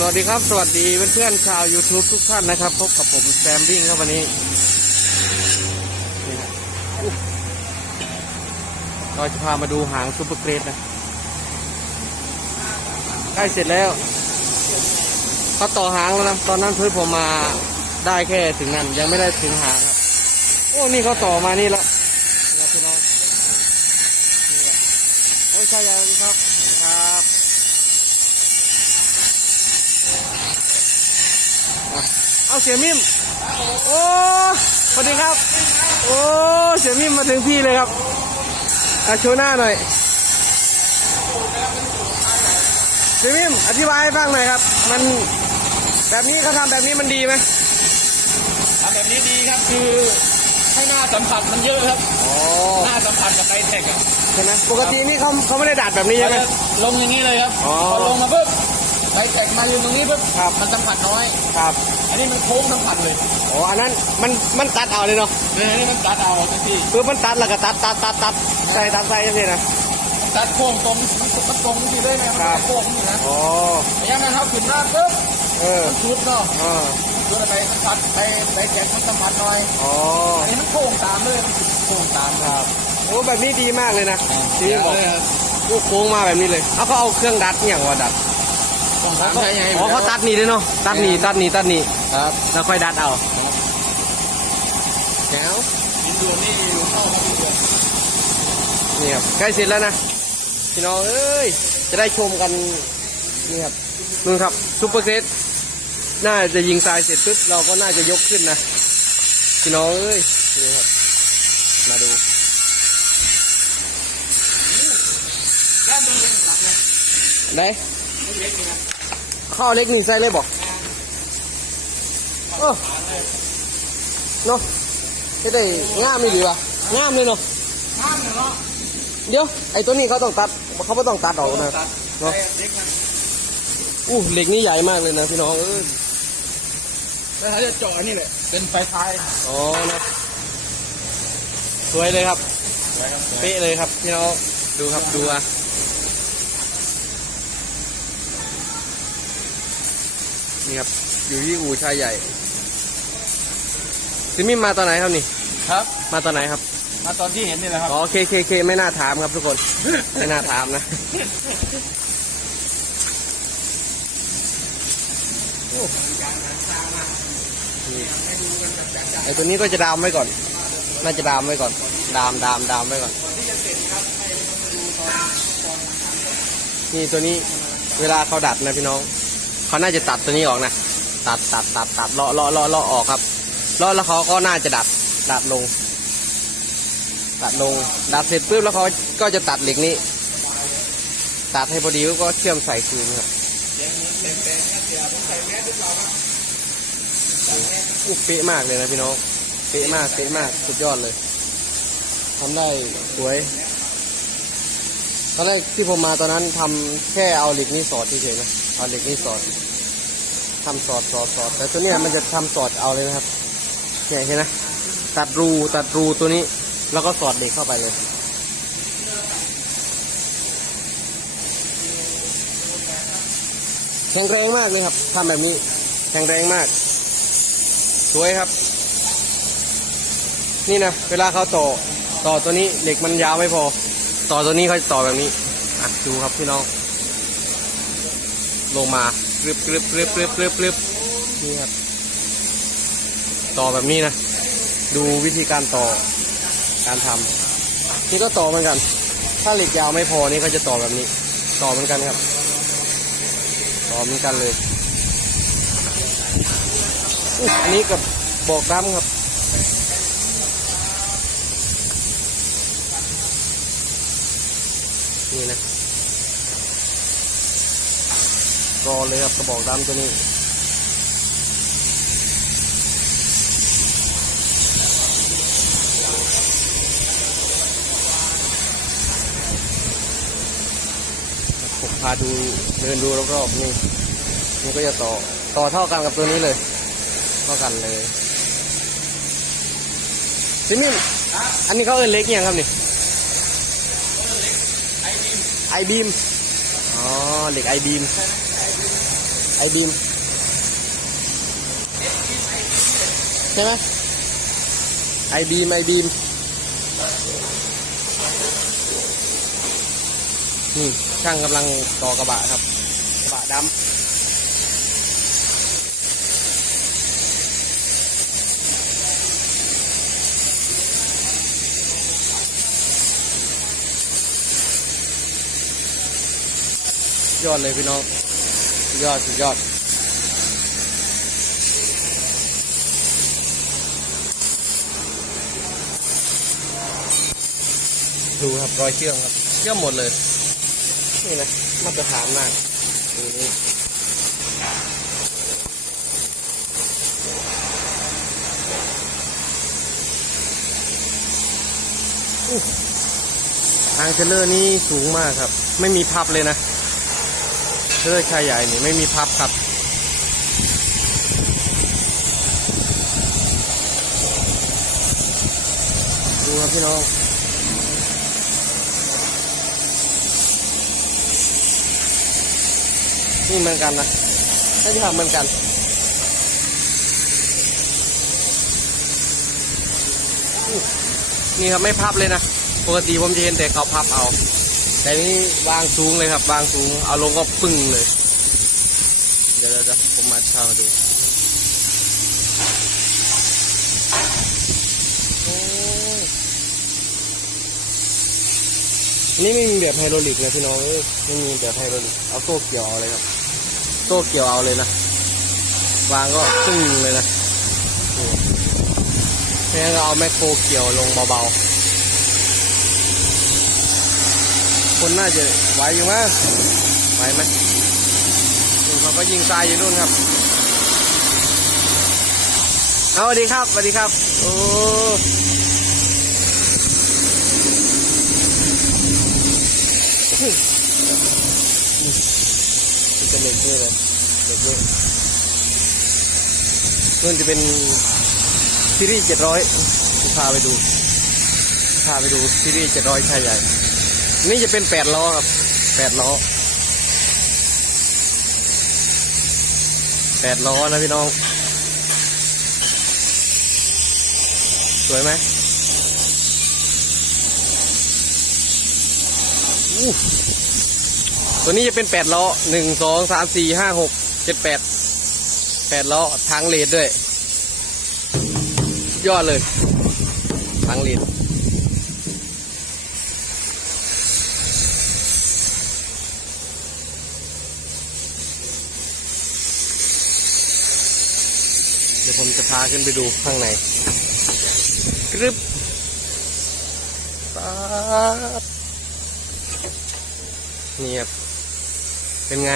สวัสดีครับ สวัสดีเพื่อนๆชาว YouTube ทุกท่านนะครับ พบกับผมแซมบิ้งครับวันนี้เราจะพามาดูหางซูเปอร์เกรดนะ ใกล้เสร็จแล้วเขาต่อหางแล้วนะ ตอนนั้นเพื่อนผมมาได้แค่ถึงนั่น ยังไม่ได้ถึงหางครับ โอ้ นี่เขาต่อมานี่แล้วนะครับพี่น้องนี่แหละโอ้ยชายใหญ่สวัสดีครับสวัสดีครับ เอาเสียมิมโอ้สวัสดีครับ โอ้เสียมิมมาถึงพี่เลยครับอาโชว์หน้าหน่อยเสียมิมอธิบายให้ฟังหน่อยครับ มันแบบนี้เขาทำแบบนี้มันดีไหมทำแบบนี้ดีครับคือให้หน้าสัมผัสมันเยอะครับอ๋อหน้าสัมผัสกับไกเทคอะใช่ไหมปกตินี่เขาเขาไม่ได้ดัดแบบนี้ใช่ไหมจะลงอย่างนี้เลยครับอ๋อพอลงมาปุ๊บไกเทคมายืนตรงนี้ปุ๊บครับมันสัมผัสน้อยครับ อันนี้มันโค้งสัมผัสเลยอ๋ออันนั้นมันมันตัดเอาเลยเนาะเนี่ยอันนี้มันตัดเอาทันทีคือมันตัดแล้วก็ตัดตัดตัดตัดใส่ตัดใส่ยังไงนะมันตัดโค้งตรงมันมันตรงที่เลยนะมันครับโค้งนี่นะอ๋ออย่างนั้นเขาขึ้นหน้าปุ๊บเออมันชุดเนาะอ๋อชุดอะไรสัมผัสไปไปแจกมันสัมผัสน้อยอ๋ออันนี้มันโค้งตามเลยมันโค้งตามครับโอ้แบบนี้ดีมากเลยนะทีนี้บอกเลยครับลูกโค้งมาแบบนี้เลยเอาเขาเอาเครื่องดัดเนี่ยว่าดัดโค้งตามใช่ไงอ๋อเขาตัดนี่ด้วยเนาะตัดนี่ตัดนี่ตัดนี่ ครับแล้วค่อยดัดเอาแก้วดินดวนนี่อยู่เข้ามาดินดวนนี่ครับใกล้เสร็จแล้วนะพี่น้องเอ้ยจะได้ชมกันนี่ครับนู่นครับซุปเปอร์เกรดน่าจะยิงทรายเสร็จปุ๊บเราก็น่าจะยกขึ้นนะพี่น้องเอ้ยนี่ครับมาดูด้านบนเป็นหลังเลยไหนเล็กๆนี่นะข้าวเล็กนี่ใส่เลยบอก เออเนาะจะได้งามเลยดีวะงามเลยเนาะห้ามเนาะเดี๋ยวไอ้ตัวนี้เขาต้องตัดเขาไม่ต้องตัดออกนะตัดเนาะเล็กมันอู้เหล็กนี่ใหญ่มากเลยนะพี่น้องเอ้ยแล้วถ้าจะเจาะอันนี่แหละเป็นไฟท้ายอ๋อนะสวยเลยครับไว้ครับเป๊ะเลยครับพี่น้องดูครับดูอะนี่ครับอยู่ที่อู่ชายใหญ่ ซิมิมมาตอนไหนครับนี่ ครับ มาตอนไหนครับ มาตอนที่เห็นนี่แหละครับ อ๋อเคเคเคไม่น่าถามครับทุกคน ไม่น่าถามนะโอ้นี่ไอตัวนี้ก็จะดามไว้ก่อน น่าจะดามไว้ก่อน ดามดามดามไว้ก่อน นี่ตัวนี้เวลาเขาดัดนะพี่น้อง เขาน่าจะตัดตัวนี้ออกนะ ตัดตัดตัดตัดเลาะเลาะเลาะเลาะออกครับ เลาะแล้วเขาก็น่าจะดัดดัดลงตัดลง ดัดเสร็จปุ๊บแล้วเขาก็จะตัดเหล็กนี้ ตัดให้พอดีก็เชื่อมใส่คืนครับอู้เป๊ะมากเลยนะพี่น้อง เป๊ะมาก เป๊ะมาก สุดยอดเลยทำได้สวย ตอนแรกที่ผมมาตอนนั้นทำแค่เอาเหล็กนี้สอดเฉยๆนะ เอาเหล็กนี้สอดทำสอดสอดสอด แต่ตัวเนี้ยมันจะทำสอดเอาเลยนะครับ เนี่ยเห็นไหมตัดรูตัดรูตัวนี้ แล้วก็สอดเหล็กเข้าไปเลยแข็งแรงมากเลยครับทำแบบนี้แข็งแรงมาก สวยครับ นี่นะเวลาเขาต่อต่อตัวนี้เหล็กมันยาวไม่พอ ต่อตัวนี้เขาจะต่อแบบนี้อะดูครับพี่น้อง ลงมากรึบกรึบกรึบกรึบกรึบกรึบนี่ครับ ต่อแบบนี้นะ ดูวิธีการต่อการทำนี่ก็ต่อเหมือนกัน ถ้าเหล็กยาวไม่พอนี่ก็จะต่อแบบนี้ ต่อเหมือนกันครับ ต่อเหมือนกันเลย อันนี้กับบอกดำครับนี่นะรอเลยครับกระบอกดำตัวนี้าดูเดินดูรอบๆนี่นี่ก็จะต่อต่อเท่ากันกับตัวนี้เลย เท่ากันเลยซิมินอันนี้เขาเอินเล็กยังครับนี่ไอบีมอ๋อเหล็กไอบีมไอบีมใช่ไหมไอบีมไอบีม นี่ช่างกำลังต่อกระบะครับ กระบะดำยอดเลยพี่น้องยอดสุดยอด ดูครับรอยเชื่อมครับ เชื่อมหมดเลย นี่นะมาตรฐานมากนี่ทางเทรลเลอร์นี่สูงมากครับ ไม่มีพับเลยนะเทรลเลอร์ชายใหญ่นี่ไม่มีพับครับดูครับพี่น้อง นี่เหมือนกันนะให้ที่ทำเหมือนกันนี่ครับไม่พับเลยนะปกติผมจะเห็นแต่เขาพับเอา แต่นี่วางสูงเลยครับ วางสูง เอาลงก็ปึ้งเลย เดี๋ยวเดี๋ยวผมมาเช่าดู อันนี่ไม่มีแบบไฮโดรลิกนะพี่น้องไม่มีแบบไฮโดรลิกเอาโซ่เกี่ยวเอาเลยครับโซ่เกี่ยวเอาเลยนะวางก็ตึ้งเลยนะนี่แค่เราเอาแมคโครเกี่ยวลงเบาๆ คนน่าจะไหวอยู่มั้ยไหวไหมนู่นเขาก็ยิงทรายอยู่นู่นครับ เอาสวัสดีครับสวัสดีครับ โอ้ มันจะเหล็กด้วยเลยเหล็กด้วยนู่นจะเป็นซีรีส์เจ็ดร้อยพาไปดู พาไปดูซีรีส์เจ็ดร้อยชายใหญ่ นี่จะเป็นแปดล้อครับแปดล้อแปดล้อนะพี่น้อง สวยไหม ตัวนี้จะเป็นแปดล้อหนึ่งสองสามสี่ห้าหกเจ็ดแปดแปดล้อทางเลดด้วย ยอดเลยทางเลดเดี๋ยวผมจะพาขึ้นไปดูข้างในกรึบป๊าบ นี่ครับ เป็นไง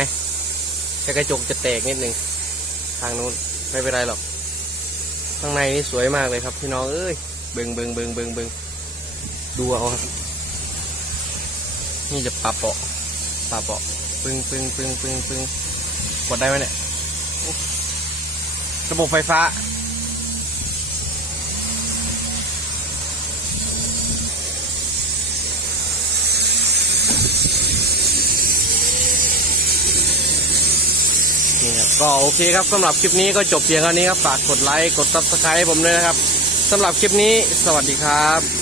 แค่กระจกจะแตกนิดหนึ่งทางนู้นไม่เป็นไรหรอก ข้างในนี่สวยมากเลยครับพี่น้องเอ้ยเบิงเบิงเบิงเบิงเบิงดูเอาครับนี่จะปรับเบาะปรับเบาะปึ้งปึ้งปึ้งปึ้งปึ้งกดได้ไหมเนี่ย ระบบไฟฟ้า นี่ครับ ก็โอเคครับสำหรับคลิปนี้ก็จบเพียงเท่านี้ครับฝากกดไลค์กด subscribe ให้ผมด้วยนะครับสำหรับคลิปนี้ สวัสดีครับ